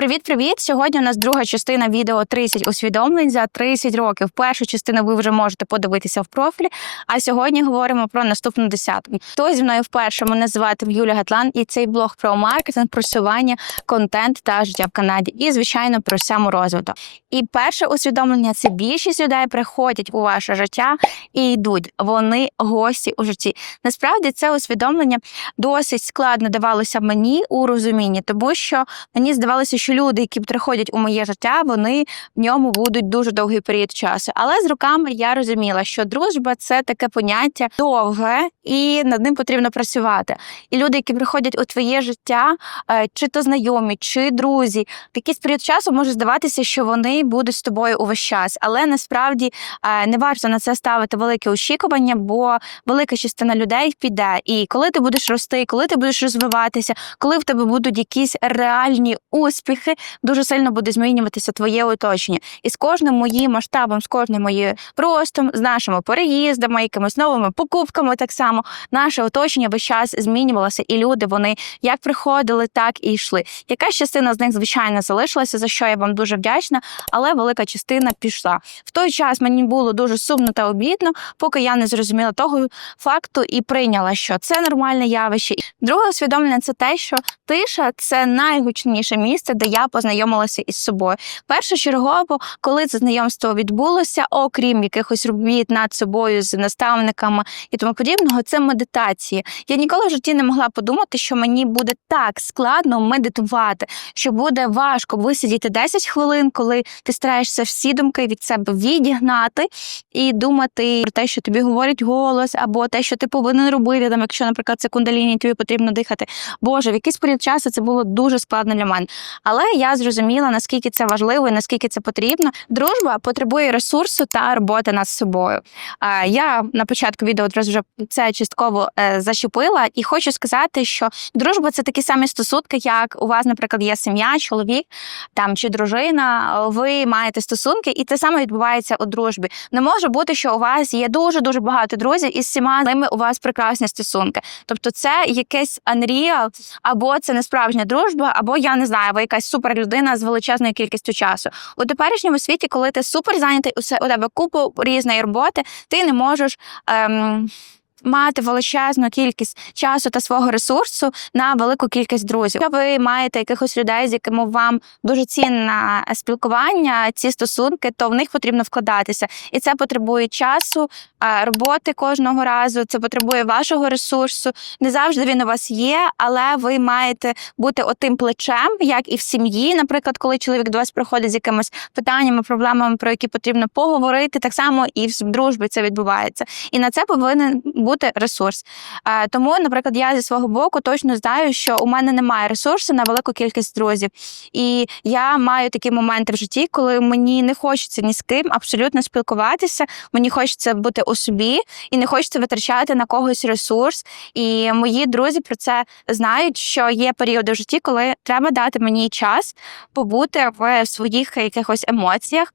Привіт-привіт! Сьогодні у нас друга частина відео 30 усвідомлень за 30 років. Першу частину ви вже можете подивитися в профілі. А сьогодні говоримо про наступну десятку. Хтось зі мною вперше мене звати Юлія Гатлан, і цей блог про маркетинг, просування, контент та життя в Канаді. І, звичайно, про саморозвиток. І перше усвідомлення це більшість людей приходять у ваше життя і йдуть. Вони гості у житті. Насправді це усвідомлення досить складно давалося мені у розумінні, тому що мені здавалося, що люди, які приходять у моє життя, вони в ньому будуть дуже довгий період часу. Але з роками я розуміла, що дружба це таке поняття довге, і над ним потрібно працювати. І люди, які приходять у твоє життя, е, чи то знайомі, чи друзі, якийсь період часу може здаватися, що вони будуть з тобою увесь час, але насправді е, не варто на це ставити велике очікування, бо велика частина людей піде. І коли ти будеш рости, коли ти будеш розвиватися, коли в тебе будуть якісь реальні успіхи, дуже сильно буде змінюватися твоє оточення. І з кожним моїм масштабом, з кожним моїм ростом, з нашими переїздами, якимись новими покупками, так само наше оточення весь час змінювалося, і люди вони як приходили, так і йшли. Якась частина з них, звичайно, залишилася, за що я вам дуже вдячна, але велика частина пішла. В той час мені було дуже сумно та обідно, поки я не зрозуміла того факту і прийняла, що це нормальне явище. Друге усвідомлення це те, що тиша це найгучніше місце, де я познайомилася із собою. Першочергово, коли це знайомство відбулося, окрім якихось робіт над собою з наставниками і тому подібного, це медитація. Я ніколи в житті не могла подумати, що мені буде так складно медитувати, що буде важко висидіти 10 хвилин, коли ти стараєшся всі думки від себе відігнати і думати про те, що тобі говорить голос, або те, що ти повинен робити, там, якщо, наприклад, це кундаліні, тобі потрібно дихати. Боже, в якийсь період часу це було дуже складно для мене. Але я зрозуміла, наскільки це важливо і наскільки це потрібно. Дружба потребує ресурсу та роботи над собою. Я на початку відео одразу вже це частково е, зачепила, і хочу сказати, що дружба це такі самі стосунки, як у вас, наприклад, є сім'я, чоловік там чи дружина. Ви маєте стосунки, і те саме відбувається у дружбі. Не може бути, що у вас є дуже дуже багато друзів, і з всіма ними у вас прекрасні стосунки. Тобто, це якесь unreal, або це не справжня дружба, або я не знаю, ви якась суперлюдина з величезною кількістю часу. У теперішньому світі, коли ти супер зайнятий, у тебе купу різної роботи, ти не можеш. Ем... Мати величезну кількість часу та свого ресурсу на велику кількість друзів. Якщо ви маєте якихось людей, з якими вам дуже цінне спілкування, ці стосунки, то в них потрібно вкладатися, і це потребує часу, е, роботи кожного разу. Це потребує вашого ресурсу. Не завжди він у вас є, але ви маєте бути отим плечем, як і в сім'ї. Наприклад, коли чоловік до вас приходить з якимись питаннями, проблемами, про які потрібно поговорити, так само і в дружбі це відбувається. І на це повинен бути ресурс. Е, Тому, наприклад, я зі свого боку точно знаю, що у мене немає ресурсу на велику кількість друзів. І я маю такі моменти в житті, коли мені не хочеться ні з ким абсолютно спілкуватися. Мені хочеться бути у собі і не хочеться витрачати на когось ресурс. І мої друзі про це знають, що є періоди в житті, коли треба дати мені час побути в своїх якихось емоціях.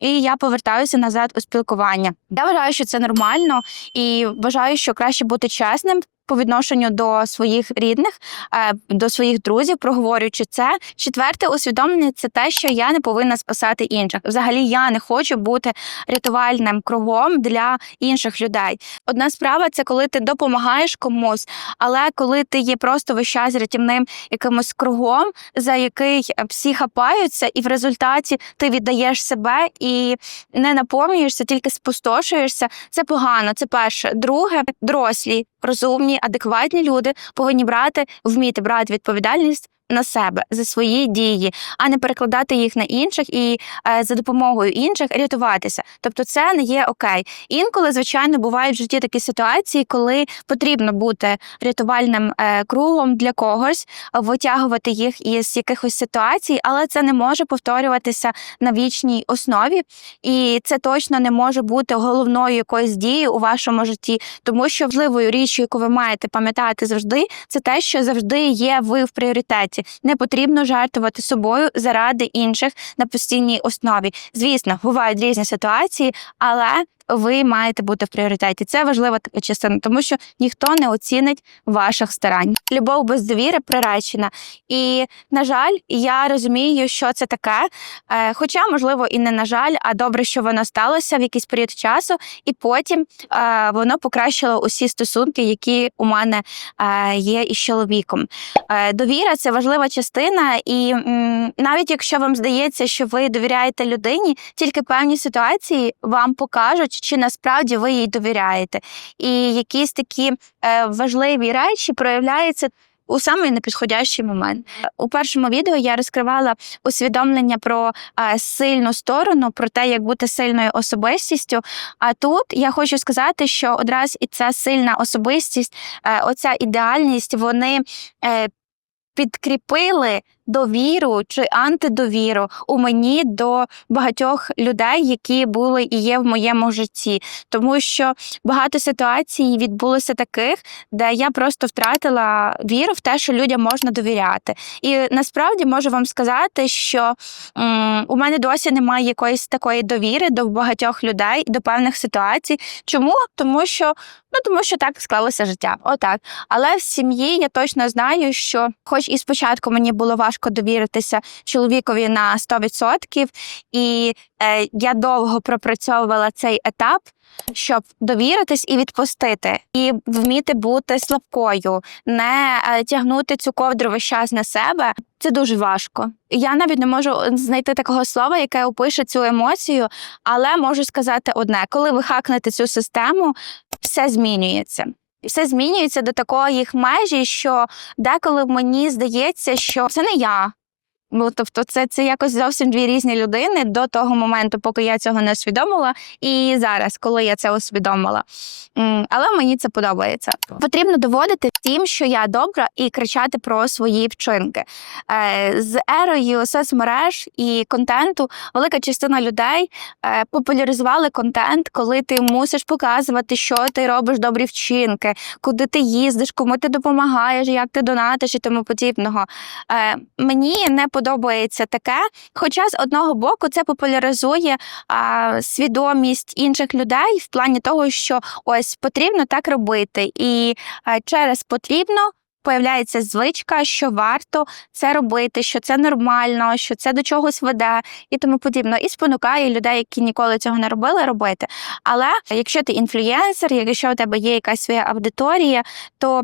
І я повертаюся назад у спілкування. Я вважаю, що це нормально, і вважаю, що краще бути чесним по відношенню до своїх рідних, е, до своїх друзів, проговорюючи це. Четверте усвідомлення це те, що я не повинна спасати інших. Взагалі, я не хочу бути рятувальним кругом для інших людей. Одна справа це коли ти допомагаєш комусь, але коли ти є просто весь час рятівним якимось кругом, за який всі хапаються, і в результаті ти віддаєш себе і не наповнюєшся, тільки спустошуєшся. Це погано. Це перше. Друге, дорослі, розумні, адекватні люди повинні брати, вміти брати відповідальність. На себе за свої дії, а не перекладати їх на інших і е, за допомогою інших рятуватися. Тобто, це не є окей. Інколи, звичайно, бувають в житті такі ситуації, коли потрібно бути рятувальним е, кругом для когось, витягувати їх із якихось ситуацій, але це не може повторюватися на вічній основі, і це точно не може бути головною якоюсь дією у вашому житті, тому що важливою річчю, яку ви маєте пам'ятати завжди, це те, що завжди є ви в пріоритеті. Не потрібно жертвувати собою заради інших на постійній основі. Звісно, бувають різні ситуації, але ви маєте бути в пріоритеті. Це важлива така частина, тому що ніхто не оцінить ваших старань. Любов без довіри приречена. І на жаль, я розумію, що це таке. Е, Хоча, можливо, і не на жаль, а добре, що воно сталося в якийсь період часу, і потім е, воно покращило усі стосунки, які у мене е, є із чоловіком. Довіра це важлива частина, і навіть якщо вам здається, що ви довіряєте людині, тільки певні ситуації вам покажуть, чи насправді ви їй довіряєте. І якісь такі е, важливі речі проявляються. У самий непідходящий момент у першому відео я розкривала усвідомлення про е, сильну сторону, про те, як бути сильною особистістю. А тут я хочу сказати, що одразу і ця сильна особистість, е, оця ідеальність, вони е, підкріпили довіру чи антидовіру у мені до багатьох людей, які були і є в моєму житті, тому що багато ситуацій відбулося таких, де я просто втратила віру в те, що людям можна довіряти. І насправді можу вам сказати, що м, у мене досі немає якоїсь такої довіри до багатьох людей, до певних ситуацій. Чому? Тому що ну тому що так склалося життя. Отак. Але в сім'ї я точно знаю, що, хоч і спочатку мені було важко довіритися чоловікові на 100%, і е, я довго пропрацьовувала цей етап. Щоб довіритись і відпустити, і вміти бути слабкою, не е, тягнути цю ковдру весь час на себе, це дуже важко. Я навіть не можу знайти такого слова, яке опише цю емоцію, але можу сказати одне: коли ви хакнете цю систему, все змінюється. Все змінюється до такої їх межі, що деколи мені здається, що це не я. Ну, тобто, це, це якось зовсім дві різні людини до того моменту, поки я цього не усвідомила, і зараз, коли я це усвідомила. Але мені це подобається. Потрібно доводити всім, що я добра, і кричати про свої вчинки. Е, З ерою соцмереж і контенту велика частина людей е, популяризували контент, коли ти мусиш показувати, що ти робиш добрі вчинки, куди ти їздиш, кому ти допомагаєш, як ти донатиш і тому подібного. Е, Мені не подобається таке. Хоча з одного боку це популяризує а, свідомість інших людей в плані того, що ось потрібно так робити, і а, через потрібно. Появляється звичка, що варто це робити, що це нормально, що це до чогось веде і тому подібне. І спонукає людей, які ніколи цього не робили, робити. Але якщо ти інфлюєнсер, якщо у тебе є якась своя аудиторія, то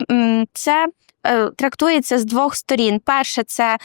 це е, трактується з двох сторін. Перше, це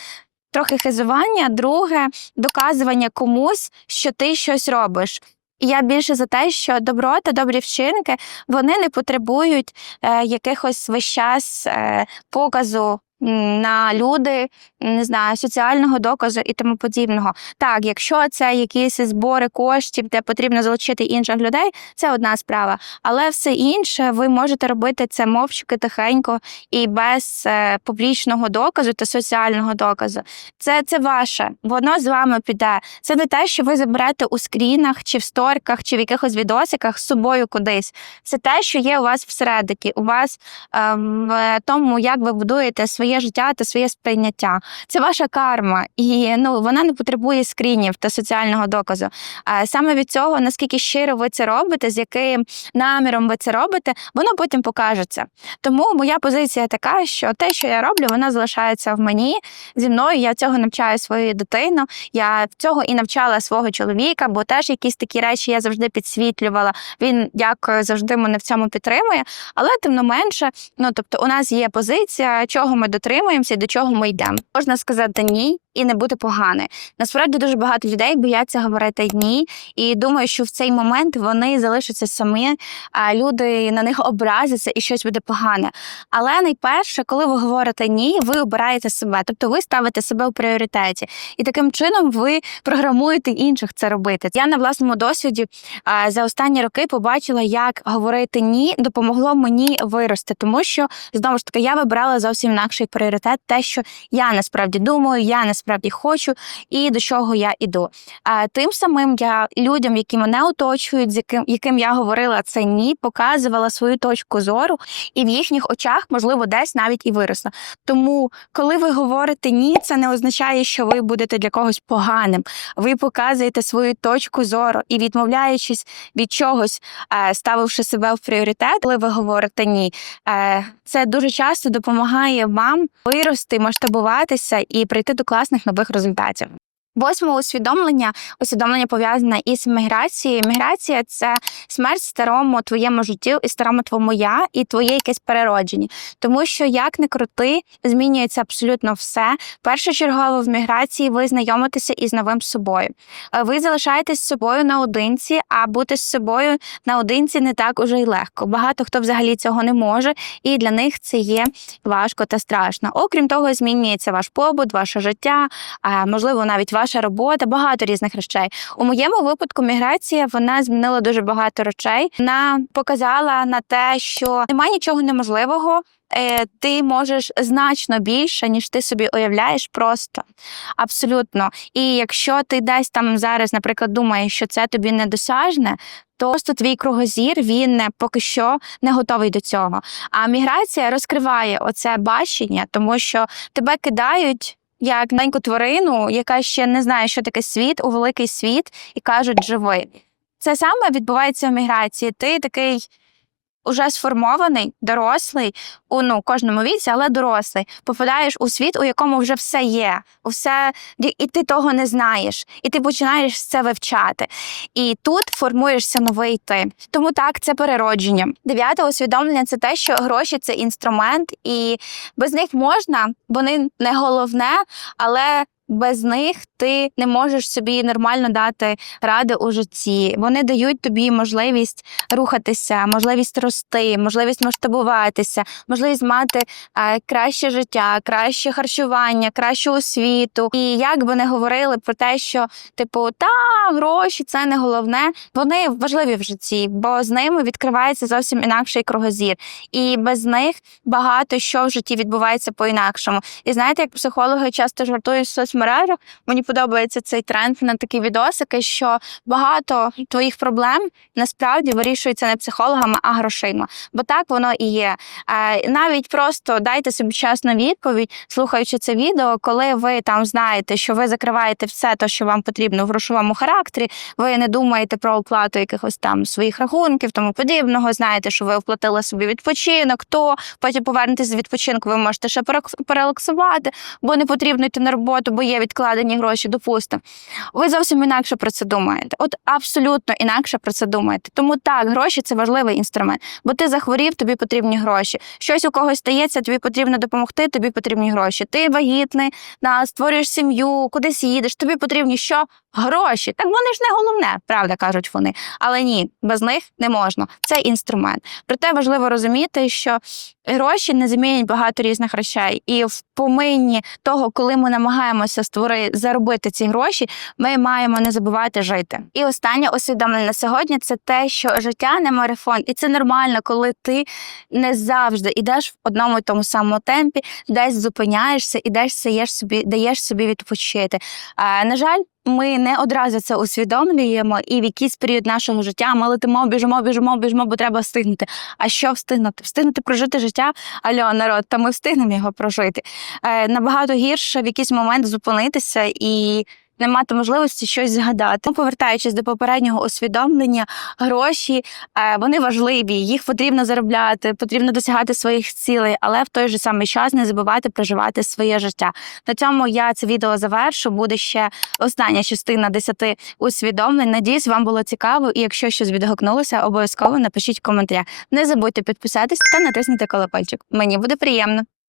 трохи хизування, друге доказування комусь, що ти щось робиш. І я більше за те, що добро та добрі вчинки вони не потребують е, якихось весь час е, показу на люди, не знаю, соціального доказу і тому подібного. Так, якщо це якісь збори коштів, де потрібно залучити інших людей, це одна справа. Але все інше ви можете робити це мовчки тихенько і без е, публічного доказу та соціального доказу. Це, це ваше, воно з вами піде. Це не те, що ви заберете у скрінах, чи в сторках, чи в якихось відосиках з собою кудись. Це те, що є у вас всередині, у вас е, в тому, як ви будуєте своє життя та своє сприйняття. Це ваша карма, і ну вона не потребує скрінів та соціального доказу. А саме від цього, наскільки щиро ви це робите, з яким наміром ви це робите, воно потім покажеться. Тому моя позиція така, що те, що я роблю, воно залишається в мені зі мною. Я цього навчаю свою дитину. Я цього і навчала свого чоловіка, бо теж якісь такі речі я завжди підсвітлювала. Він дякую, завжди мене в цьому підтримує. Але тим не менше, ну тобто, у нас є позиція, чого ми дотримуємося до чого ми йдемо. Можна сказати ні і не бути погане. Насправді дуже багато людей бояться говорити ні, і думаю, що в цей момент вони залишаться самі, а люди на них образяться і щось буде погане. Але найперше, коли ви говорите ні, ви обираєте себе, тобто ви ставите себе у пріоритеті, і таким чином ви програмуєте інших це робити. Я на власному досвіді за останні роки побачила, як говорити ні допомогло мені вирости, тому що знову ж таки я вибрала зовсім інакший пріоритет, те, що я насправді думаю, я насправді хочу і до чого я іду. А тим самим я людям, які мене оточують, з яким яким я говорила це ні, показувала свою точку зору, і в їхніх очах, можливо, десь навіть і виросла. Тому, коли ви говорите ні, це не означає, що ви будете для когось поганим. Ви показуєте свою точку зору і відмовляючись від чогось, е, ставивши себе в пріоритет, коли ви говорите ні, е, це дуже часто допомагає вам вирости, масштабуватися і прийти до класних нових результатів. Восьме усвідомлення усвідомлення пов'язане із міграцією. Міграція це смерть старому твоєму житті і старому твоєму я, і твоє якесь переродження. Тому що як не крути, змінюється абсолютно все. Першочергово в міграції ви знайомитеся із новим собою. Е, Ви залишаєтесь з собою наодинці, а бути з собою наодинці не так уже й легко. Багато хто взагалі цього не може, і для них це є важко та страшно. Окрім того, змінюється ваш побут, ваше життя, можливо, навіть ваша робота, багато різних речей. У моєму випадку міграція вона змінила дуже багато речей. Вона показала на те, що немає нічого неможливого. Е, Ти можеш значно більше, ніж ти собі уявляєш, просто абсолютно. І якщо ти десь там зараз, наприклад, думаєш, що це тобі недосяжне, то просто твій кругозір він поки що не готовий до цього. А міграція розкриває оце бачення, тому що тебе кидають. Як маленьку тварину, яка ще не знає, що таке світ, у великий світ, і кажуть, живи. Це саме відбувається в міграції. Ти такий уже сформований, дорослий, у ну, кожному віці, але дорослий. Попадаєш у світ, у якому вже все є, усе, і ти того не знаєш, і ти починаєш це вивчати. І тут формуєшся новий ти. Тому так, це переродження. Дев'яте усвідомлення це те, що гроші це інструмент, і без них можна, вони не головне, але. Без них ти не можеш собі нормально дати ради у житті. Вони дають тобі можливість рухатися, можливість рости, можливість масштабуватися, можливість мати е, краще життя, краще харчування, кращу освіту. І як би не говорили про те, що типу та гроші це не головне, вони важливі в житті, бо з ними відкривається зовсім інакший кругозір. І без них багато що в житті відбувається по-інакшому. І знаєте, як психологи часто жартують в соцмережах, мені подобається цей тренд на такі відосики, що багато твоїх проблем насправді вирішується не психологами, а грошима. Бо так воно і є. Навіть просто дайте собі чесну відповідь, слухаючи це відео, коли ви там знаєте, що ви закриваєте все те, що вам потрібно в грошовому характері, ви не думаєте про оплату якихось там своїх рахунків, тому подібного. Знаєте, що ви оплатили собі відпочинок, то потім повернетесь з відпочинку, ви можете ще перелаксувати, бо не потрібно йти на роботу, бо є відкладені гроші, допустимо. Ви зовсім інакше про це думаєте. От абсолютно інакше про це думаєте. Тому так, гроші це важливий інструмент, бо ти захворів, тобі потрібні гроші. Щось у когось стається, тобі потрібно допомогти, тобі потрібні гроші. Ти вагітний, да, створюєш сім'ю, кудись їдеш, тобі потрібні що? Гроші. Так вони ж не головне, правда кажуть вони. Але ні, без них не можна. Це інструмент. Проте важливо розуміти, що гроші не замінять багато різних речей. І в поминні того, коли ми намагаємося створити заробити ці гроші, ми маємо не забувати жити. І останнє усвідомлення на сьогодні це те, що життя не марафон, і це нормально, коли ти не завжди ідеш в одному і тому самому темпі, десь зупиняєшся і десь даєш собі, даєш собі відпочити. А, на жаль. Ми не одразу це усвідомлюємо, і в якийсь період нашого життя ми летимо, біжимо, біжимо, біжимо, бо треба встигнути. А що встигнути? Встигнути прожити життя, альо, народ, та ми встигнемо його прожити. Е, набагато гірше в якийсь момент зупинитися і не мати можливості щось згадати. Ну, Повертаючись до попереднього усвідомлення, гроші е, вони важливі, їх потрібно заробляти, потрібно досягати своїх цілей, але в той же самий час не забувати проживати своє життя. На цьому я це відео завершу. Буде ще остання частина 10 усвідомлень. Надіюсь, вам було цікаво. І якщо щось відгукнулося, обов'язково напишіть в коментарях. Не забудьте підписатись та натиснути колокольчик. Мені буде приємно.